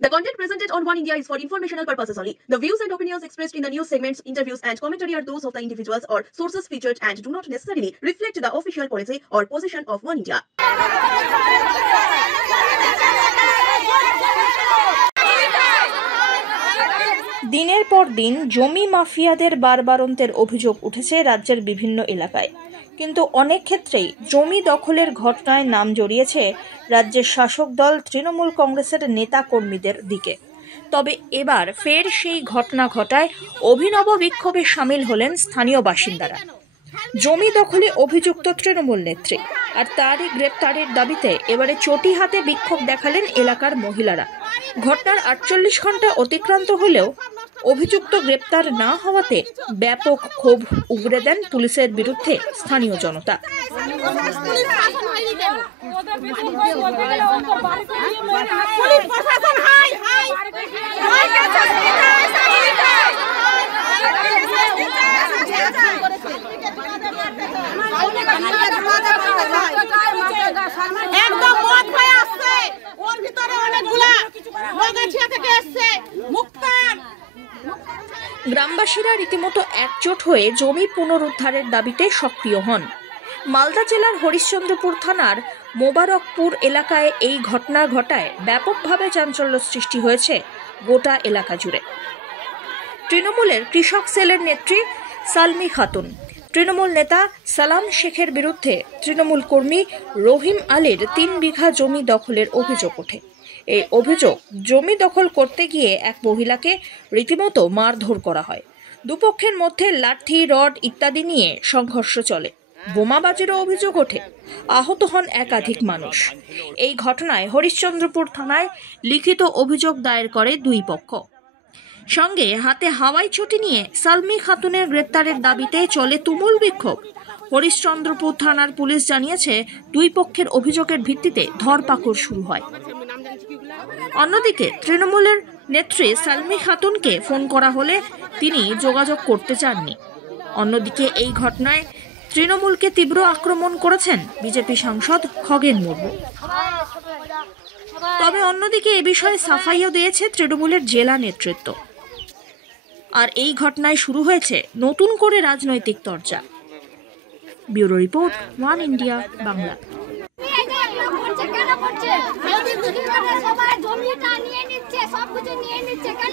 The content presented on One India is for informational purposes only. The views and opinions expressed in the news segments, interviews, and commentary are those of the individuals or sources featured and do not necessarily reflect the official policy or position of One India. দিনের পর দিন জমি মাফিয়াদের বারবারন্তের অভিযোগ উঠেছে রাজ্যের বিভিন্ন এলাকায়, কিন্তু অনেক ক্ষেত্রেই জমি দখলের ঘটনায় নাম জড়িয়েছে রাজ্যের শাসক দল তৃণমূল কংগ্রেসের নেতা কর্মীদের দিকে। তবে এবার ফের সেই ঘটনা ঘটায় অভিনব বিক্ষোভে সামিল হলেন স্থানীয় বাসিন্দারা। জমি দখলে অভিযুক্ত তৃণমূল নেত্রী আর তারই গ্রেপ্তারের দাবিতে এবারে চটি হাতে বিক্ষোভ দেখালেন এলাকার মহিলারা। ঘটনার 48 ঘন্টা অতিক্রান্ত হলেও অভিযুক্ত গ্রেপ্তার না হওয়াতে ব্যাপক ক্ষোভ উগরে দেন পুলিশের বিরুদ্ধে স্থানীয় জনতা। একদম মদ হয়ে আসছে, ওর ভিতরে অনেকগুলা রোগাছিয়া থেকে আসছে মুক্তার। গ্রামবাসীরা রীতিমতো একজোট হয়ে জমি পুনরুদ্ধারের দাবিতে সক্রিয় হন। মালদা জেলার হরিশ্চন্দ্রপুর থানার মোবারকপুর এলাকায় এই ঘটনা ঘটায় ব্যাপকভাবে চাঞ্চল্য সৃষ্টি হয়েছে গোটা এলাকা জুড়ে। তৃণমূলের কৃষক সেলের নেত্রী সালমি খাতুন, তৃণমূল নেতা সালাম শেখের বিরুদ্ধে তৃণমূল কর্মী রহিম আলীর 3 বিঘা জমি দখলের অভিযোগ ওঠে। এই অভিযোগ, জমি দখল করতে গিয়ে এক মহিলাকে রীতিমতো মারধর করা হয়। দুপক্ষের মধ্যে লাঠি, রড ইত্যাদি নিয়ে সংঘর্ষ চলে। বোমাবাজিরও অভিযোগ ওঠে। আহত হন একাধিক মানুষ। এই ঘটনায় হরিশ্চন্দ্রপুর থানায় লিখিত অভিযোগ দায়ের করে দুই পক্ষ। সঙ্গে হাতে হাওয়াই ছুটি নিয়ে সালমি খাতুনের গ্রেপ্তারের দাবিতে চলে তুমুল বিক্ষোভ। হরিশ্চন্দ্রপুর থানার পুলিশ জানিয়েছে, দুই পক্ষের অভিযোগের ভিত্তিতে ধরপাকড় শুরু হয়। অন্যদিকে তৃণমূলের নেত্রী সালমি খাতুনকে ফোন করা হলে তিনি যোগাযোগ করতে চাননি। অন্যদিকে এই ঘটনায় তৃণমূলকে তীব্র আক্রমণ করেছেন বিজেপি সাংসদ খগেন মুর্মু। তবে অন্যদিকে এ বিষয়ে সাফাইও দিয়েছে তৃণমূলের জেলা নেতৃত্ব। আর এই ঘটনায় শুরু হয়েছে নতুন করে রাজনৈতিক চর্চা। Bureau report, one India Bangla. সবাই জমিটা নিয়ে নিচ্ছে, সবকিছু নিয়ে নিচ্ছে কেন?